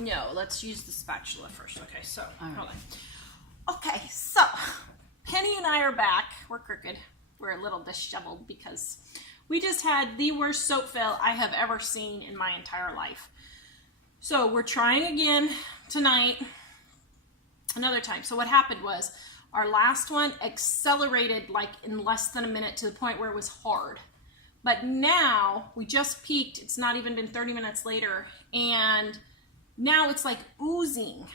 No, let's use the spatula first. Okay, so All right. hold on. Okay, so Penny and I are back. We're crooked. We're a little disheveled because we just had the worst soap fail I have ever seen in my entire life. So we're trying again tonight, another time. So what happened was our last one accelerated like in less than a minute to the point where it was hard. But now we just peaked. It's not even been 30 minutes later. And now it's like oozing.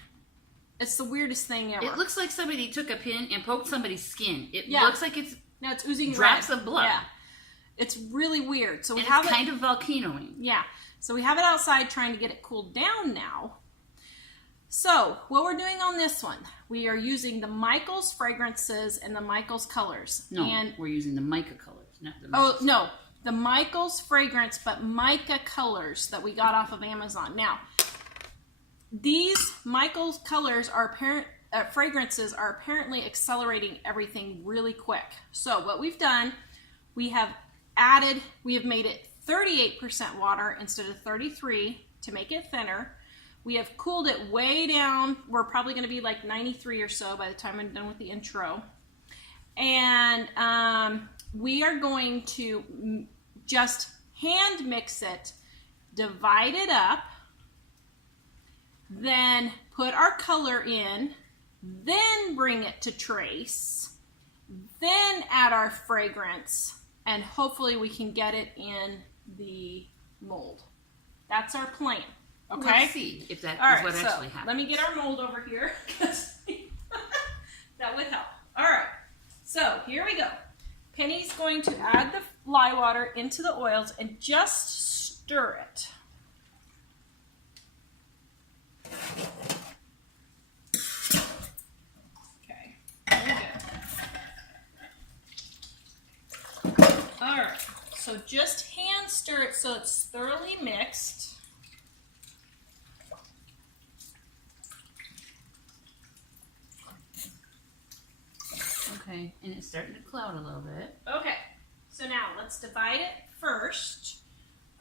It's the weirdest thing ever. It looks like somebody took a pin and poked somebody's skin. It Yeah. looks like it's Now it's oozing drops red. of blood. Yeah. It's really weird. So we And have it's kind of volcanoing. Yeah. So we have it outside trying to get it cooled down now. So what we're doing on this one, we are using the Michaels fragrances and the Michaels colors. No, And we're using the mica colors, not the oh no, the Michaels fragrance, but mica colors that we got off of Amazon. Now, these Michaels colors are fragrances are apparently accelerating everything really quick. So what we've done, we have made it 38% water instead of 33 to make it thinner. We have cooled it way down. We're probably going to be like 93 or so by the time I'm done with the intro. And we are going to just hand mix it, divide it up, then put our color in, then bring it to trace, then add our fragrance, and hopefully we can get it in the mold. That's our plan. Okay? Let's see if that All is right, what so actually happens. let me get our mold over here, because that would help. All right, so here we go. Penny's going to add the lye water into the oils and just stir it. Okay, very good. All right, so just hand stir it so it's thoroughly mixed. Okay, and it's starting to cloud a little bit. Okay, so now let's divide it first.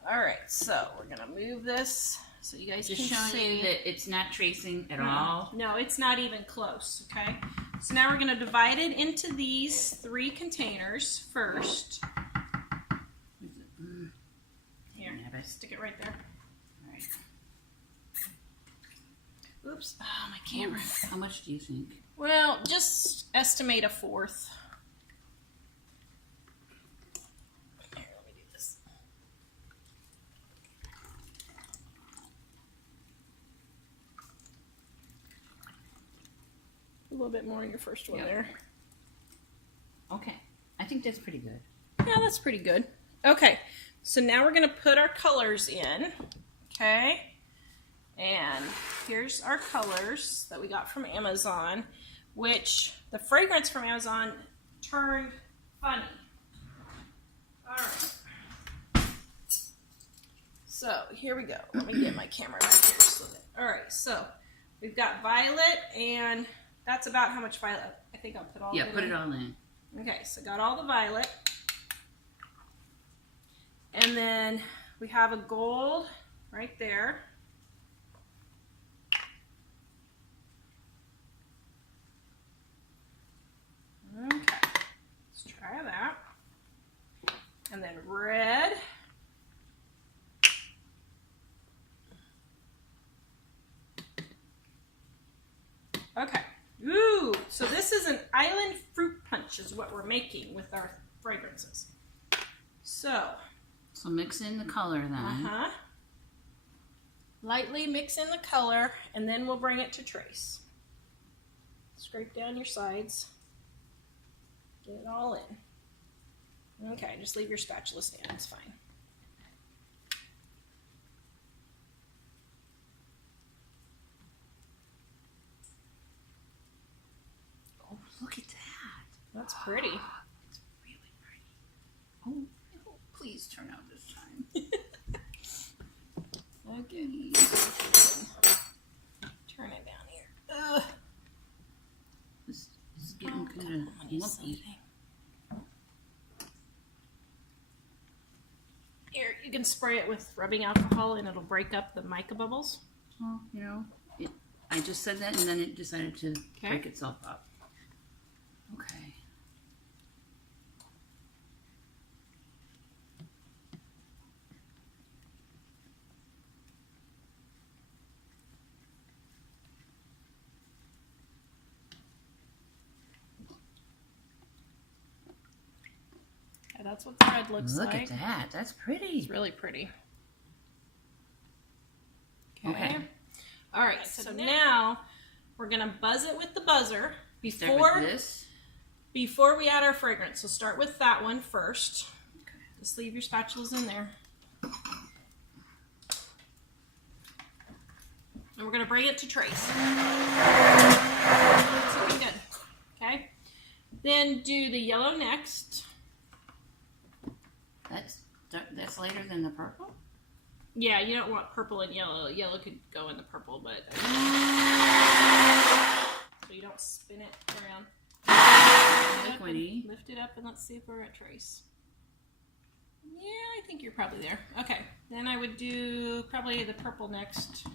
All right, so we're gonna move this so you guys Just can showing see you that it's not tracing at all. No, it's not even close, okay? So now we're gonna divide it into these 3 containers first. Here, stick it right there. All right. Oops, oh, my camera. How much do you think? Well, just estimate a 1/4. Here, let me do this. A little bit more in your first one there. Okay, I think that's pretty good. Yeah, that's pretty good. Okay, so now we're going to put our colors in. Okay, and here's our colors that we got from Amazon, which the fragrance from Amazon turned funny. All right. So here we go. Let me get my camera right here. All right, so we've got violet, and that's about how much violet. I think I'll put all of it in. Yeah, put it all in. Okay, so got all the violet. And then we have a gold right there. Okay, let's try that. And then red. Okay. Ooh, so this is an island fruit punch is what we're making with our fragrances. So mix in the color then. Lightly mix in the color, and then we'll bring it to trace. Scrape down your sides. Get it all in. Okay, just leave your spatula stand, it's fine. Oh, look at that. That's pretty. It's really pretty. Oh, please turn out this time. Okay. Turn it down here. Ugh. This is getting kind of lumpy. Here, you can spray it with rubbing alcohol and it'll break up the mica bubbles. Well, you know, I just said that and then it decided to break itself up. Okay. That's what the red looks like. Look at that. That's pretty. It's really pretty. Okay. All right. So now we're gonna buzz it with the buzzer before we add our fragrance. So start with that one first. Okay. Just leave your spatulas in there. And we're gonna bring it to trace. It's looking good. Okay. Then do the yellow next. That's later than the purple? Yeah, you don't want purple and yellow. Yellow could go in the purple, but so you don't spin it around. Lift it up and let's see if we're at trace. Yeah, I think you're probably there. Okay, then I would do probably the purple next.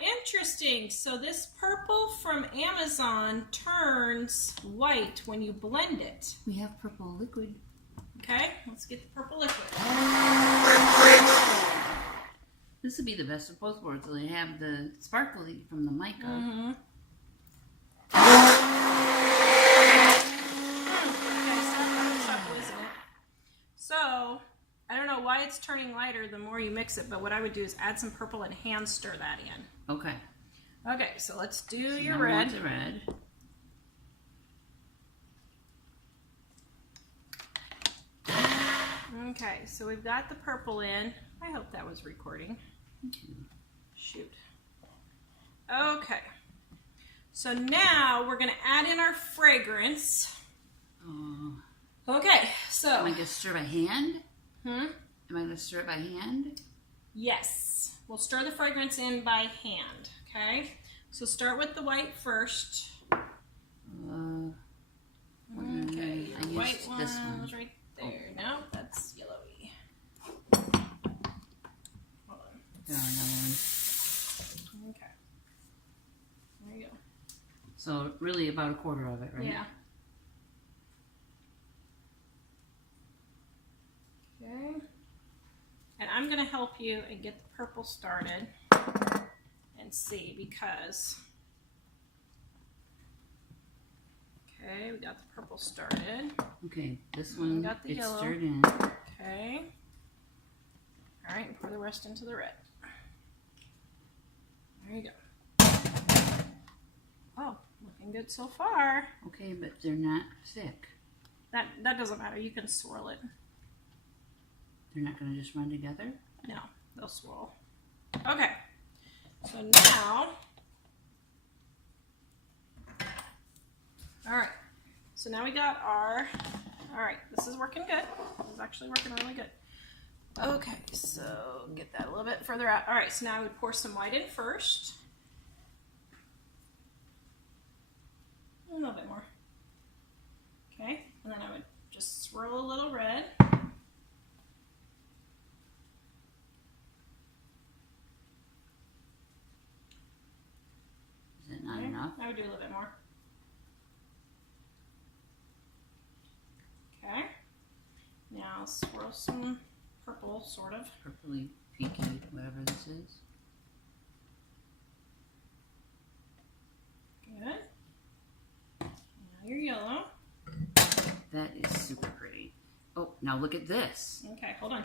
Interesting. So this purple from Amazon turns white when you blend it. We have purple liquid. Okay, let's get the purple liquid. This would be the best of both worlds. They have the sparkly from the mica. Mm-hmm. Okay, stop whizzing it. So, I don't know why it's turning lighter the more you mix it, but what I would do is add some purple and hand stir that in. Okay. Okay, so let's do your red. The red. Okay, so we've got the purple in. I hope that was recording. Shoot. Okay. So now we're going to add in our fragrance. Okay, so. Am I going to stir by hand? Am I going to stir it by hand? Yes. We'll stir the fragrance in by hand. Okay. So start with the white first. Okay, your white one was right there. No, that's yellowy. Hold on. Another one. Okay. There you go. So really about a quarter of it, right? Yeah. Okay. And I'm going to help you and get the purple started and see because... Okay, we got the purple started. Okay, this one got the it's yellow. stirred in. Okay. All right, pour the rest into the red. There you go. Oh, looking good so far. Okay, but they're not thick. That doesn't matter. You can swirl it. They're not going to just run together? No, they'll swirl. Okay. So now... All right, so now we got our, all right, this is working good. This is actually working really good. Okay, so get that a little bit further out. All right, so now I would pour some white in first. A little bit more. Okay, and then I would just swirl a little red. Is it not enough? I would do a little bit more. Okay, now swirl some purple, sort of. Purpley, pinky, whatever this is. Good. Now your yellow. That is super pretty. Oh, now look at this. Okay, hold on.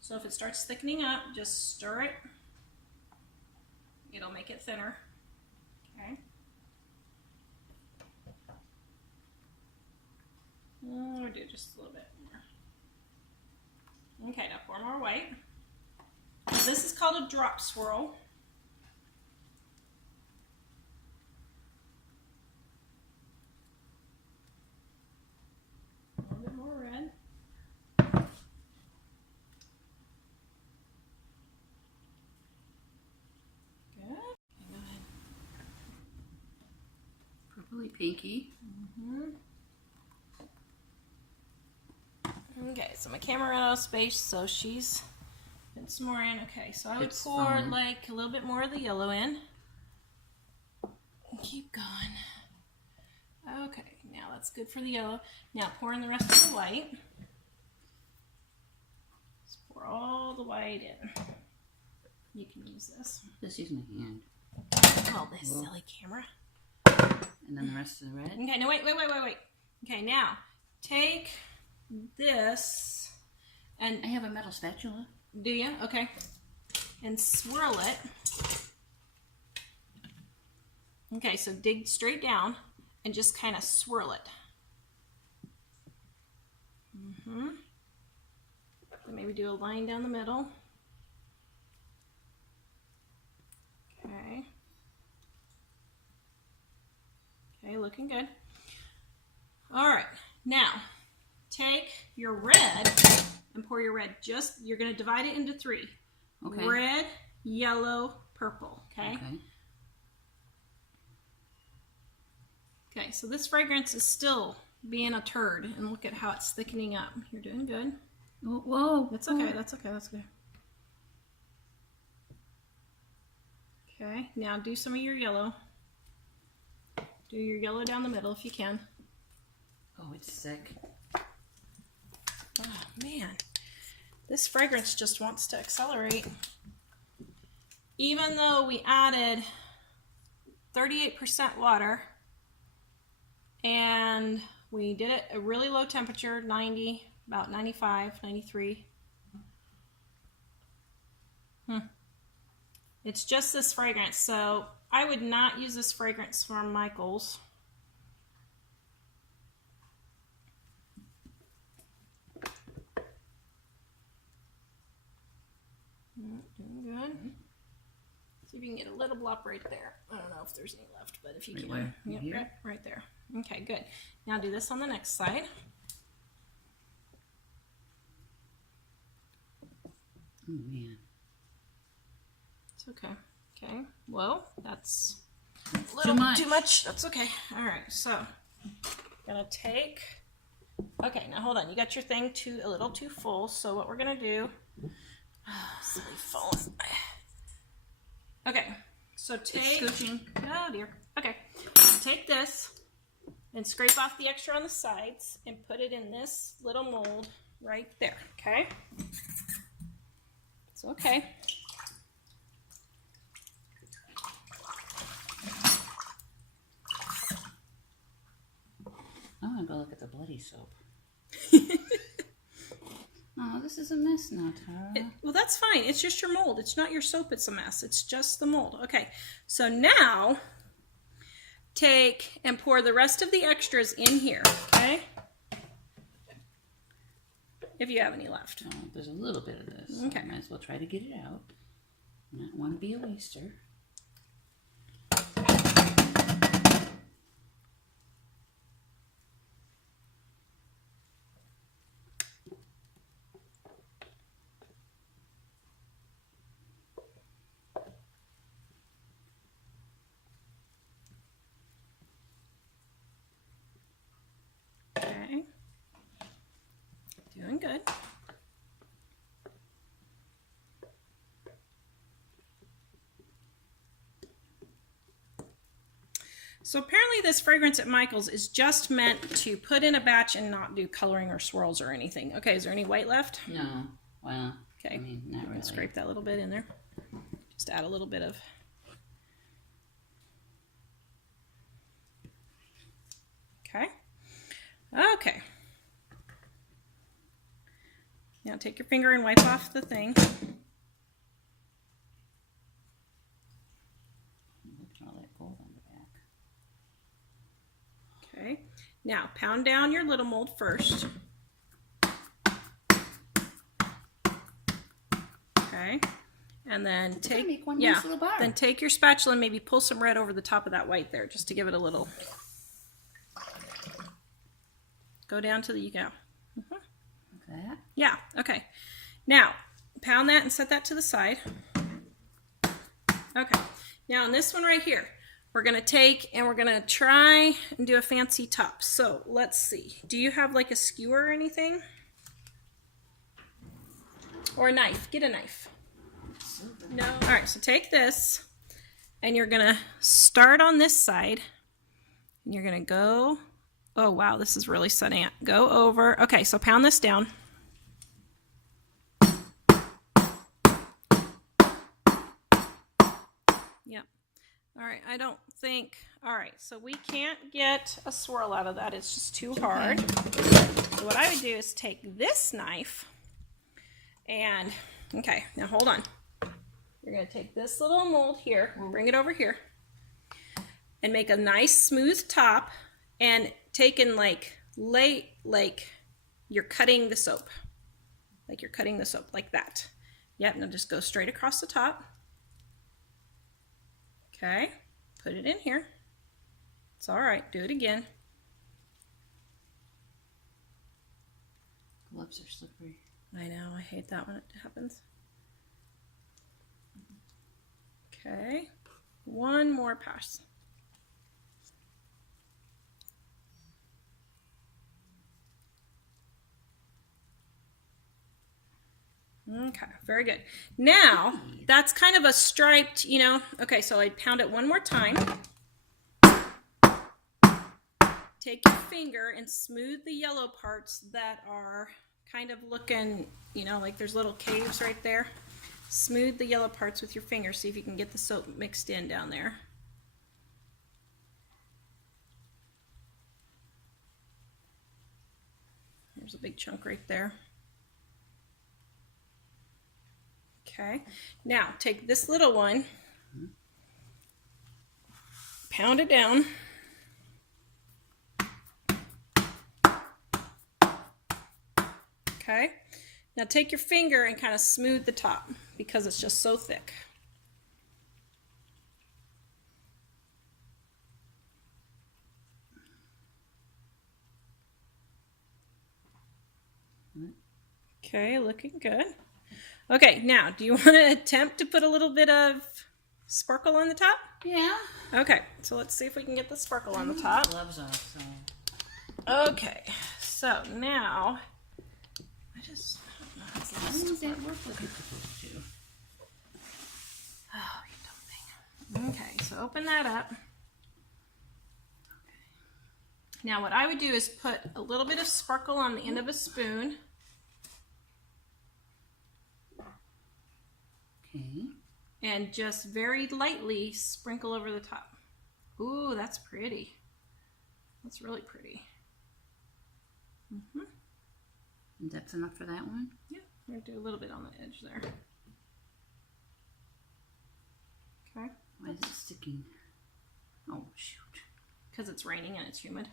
So if it starts thickening up, just stir it. It'll make it thinner. Okay. We'll do just a little bit more. Okay, now pour more white. This is called a drop swirl. A little bit more red. Good. Go ahead. Purpley, pinky. Okay, so my camera ran out of space, so she's Put some more in. Okay, so I would It's pour fine. like a little bit more of the yellow in. And keep going. Okay, now that's good for the yellow. Now pour in the rest of the white. Just pour all the white in. You can use this. Just use my hand. Oh, this silly camera. And then the rest of the red. Okay, no, wait. Okay, now take this and... I have a metal spatula. Do you? Okay. And swirl it. Okay, so dig straight down and just kind of swirl it. Then maybe do a line down the middle. Okay. Okay, looking good. All right, now take your red and pour your red. You're going to divide it into 3. Okay. Red, yellow, purple. Okay. Okay, so this fragrance is still being a turd, and look at how it's thickening up. You're doing good. Whoa. That's okay. That's okay. That's good. Okay, now do some of your yellow. Do your yellow down the middle if you can. Oh, it's sick. Oh man, this fragrance just wants to accelerate. Even though we added 38% water and we did it at a really low temperature, 90, about 95, 93. It's just this fragrance, so I would not use this fragrance from Michaels. Doing good. See if you can get a little blop right there. I don't know if there's any left, but if you Right can. where? Yep, right there. Okay, good. Now do this on the next side. Oh, man. It's okay. Okay. Well, that's a Too little much. too much. That's okay. All right. So, gonna take. Okay. Now hold on. You got your thing a little too full. So what we're gonna do? Silly phone. Okay. So take. It's scooching. Oh dear. Okay. Take this and scrape off the extra on the sides and put it in this little mold right there. Okay. It's okay. I want to go look at the bloody soap. Oh, this is a mess now, Tara. Well, that's fine. It's just your mold. It's not your soap. It's a mess. It's just the mold. Okay. So now take and pour the rest of the extras in here. Okay. If you have any left. Oh, there's a little bit of this. Okay. So I might as well try to get it out. Not want to be a waster. Okay. Doing good. So apparently this fragrance at Michael's is just meant to put in a batch and not do coloring or swirls or anything. Okay, is there any white left? No. Well, Okay. I mean, not really. Scrape that little bit in there. Just add a little bit of... Okay. Okay. Now take your finger and wipe off the thing. Look at all that gold on the back. Okay. Now pound down your little mold first. Okay. And then take make one nice little bar. Then take your spatula and maybe pull some red over the top of that white there, just to give it a little. Go down to the Like that? Yeah. Okay. Now pound that and set that to the side. Okay. Now in this one right here, we're gonna take and we're gonna try and do a fancy top. So let's see. Do you have like a skewer or anything? Or a knife. Get a knife. No. All right, so take this, and you're going to start on this side, and you're going to go, oh, wow, this is really setting it. Go over. Okay, so pound this down. Yep. All right, I don't think, all right, so we can't get a swirl out of that. It's just too hard. So what I would do is take this knife and, okay, now hold on. You're going to take this little mold here, bring it over here, and make a nice smooth top, and take in like you're cutting the soap. Like you're cutting the soap, like that. Yep, now just go straight across the top. Okay, put it in here. It's all right, do it again. Gloves are slippery. I know, I hate that when it happens. Okay, one more pass. Okay, very good. Now, that's kind of a striped, you know, okay, so I pound it one more time. Take your finger and smooth the yellow parts that are kind of looking, you know, like there's little caves right there. Smooth the yellow parts with your finger. See if you can get the soap mixed in down there. There's a big chunk right there. Okay, now take this little one, pound it down. Okay, now take your finger and kind of smooth the top because it's just so thick. Okay, looking good. Okay, now, do you want to attempt to put a little bit of sparkle on the top? Yeah. Okay, so let's see if we can get the sparkle on the top. Gloves off, so. Okay, so now, I don't know how to How does that work like it's supposed to? Oh, you dumb thing. Okay, so open that up. Okay. Now what I would do is put a little bit of sparkle on the end of a spoon. Okay. And just very lightly sprinkle over the top. Ooh, that's pretty. That's really pretty. Mm-hmm. And that's enough for that one? Yeah, we're going to do a little bit on the edge there. Okay. Why is it sticking? Oh, shoot. Because it's raining and it's humid.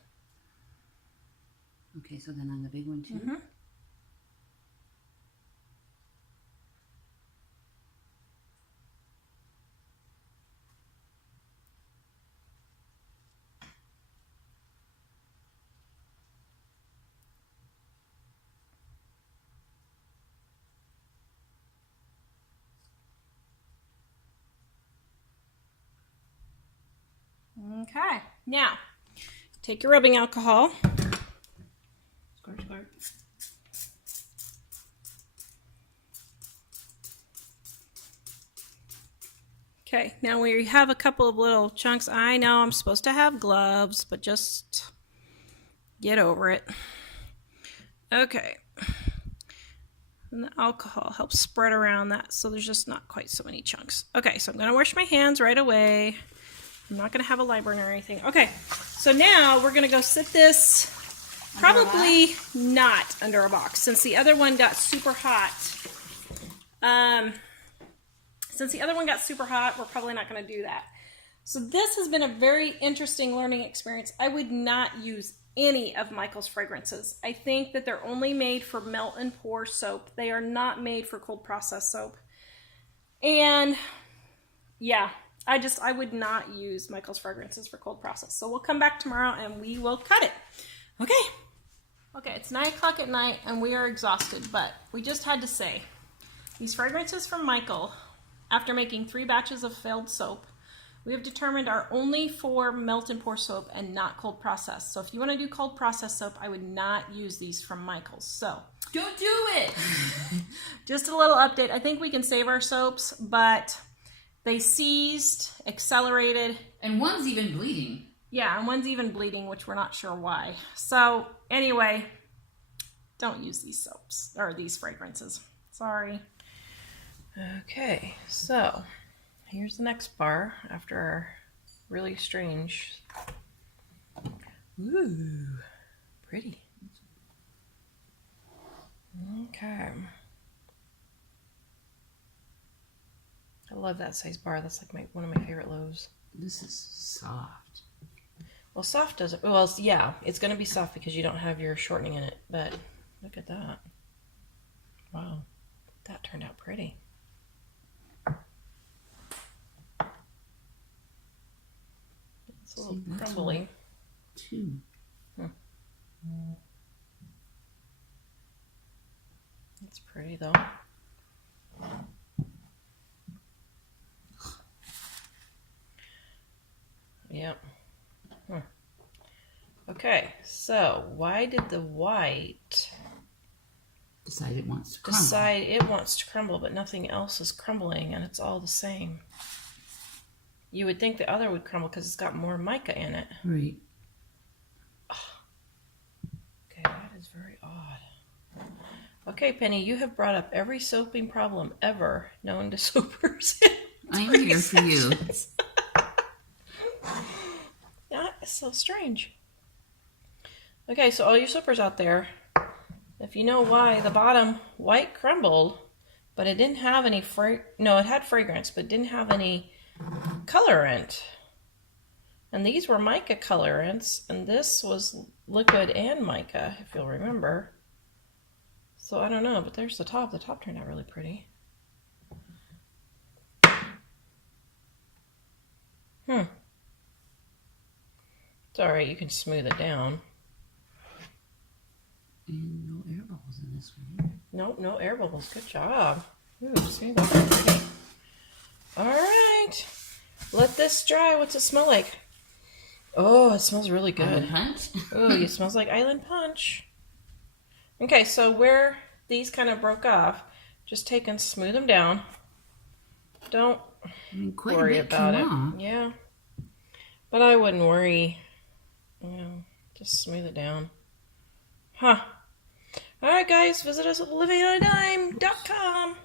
Okay, so then on the big one too? Mm-hmm. Okay, now take your rubbing alcohol. Squirt, squirt. Okay, now we have a couple of little chunks. I know I'm supposed to have gloves, but just get over it. Okay. And the alcohol helps spread around that so there's just not quite so many chunks. Okay, so I'm going to wash my hands right away. I'm not going to have a lye burn or anything. Okay, so now we're going to go sit this, probably not under a box since the other one got super hot. Since the other one got super hot, we're probably not going to do that. So this has been a very interesting learning experience. I would not use any of Michael's fragrances. I think that they're only made for melt and pour soap. They are not made for cold process soap. And yeah, I would not use Michael's fragrances for cold process. So we'll come back tomorrow and we will cut it. Okay. Okay, it's 9 o'clock at night and we are exhausted, but we just had to say, these fragrances from Michael, after making 3 batches of failed soap, we have determined are only for melt and pour soap and not cold process. So if you want to do cold process soap, I would not use these from Michaels. So don't do it. Just a little update. I think we can save our soaps, but they seized, accelerated. And one's even bleeding. Yeah, and one's even bleeding, which we're not sure why. So anyway, don't use these soaps or these fragrances. Sorry. Okay, so here's the next bar after our really strange. Ooh, pretty. Okay. I love that size bar. That's like one of my favorite loaves. This is soft. Well, soft doesn't. Well, yeah, it's going to be soft because you don't have your shortening in it. But look at that. Wow, that turned out pretty. It's a little crumbly. Too. It's pretty though. Yep. Okay, so why did the white decide it wants to crumble? Decide it wants to crumble, but nothing else is crumbling, and it's all the same. You would think the other would crumble because it's got more mica in it. Right. Okay, that is very odd. Okay, Penny, you have brought up every soaping problem ever known to soapers. I'm here for you. That is so strange. Okay, so all you soapers out there, if you know why the bottom white crumbled, but it didn't have any it had fragrance, but didn't have any colorant. And these were mica colorants, and this was liquid and mica, if you'll remember. So I don't know, but there's the top. The top turned out really pretty. It's alright, you can smooth it down. And no air bubbles in this one. Nope, no air bubbles. Good job. Ooh, smooth that pretty. Alright. Let this dry. What's it smell like? Oh, it smells really good. Island Punch? Oh, it smells like Island Punch. Okay, so where these kind of broke off, just take and smooth them down. Don't worry about it. Yeah. But I wouldn't worry. Just smooth it down. Alright guys, visit us at livingonadime.com.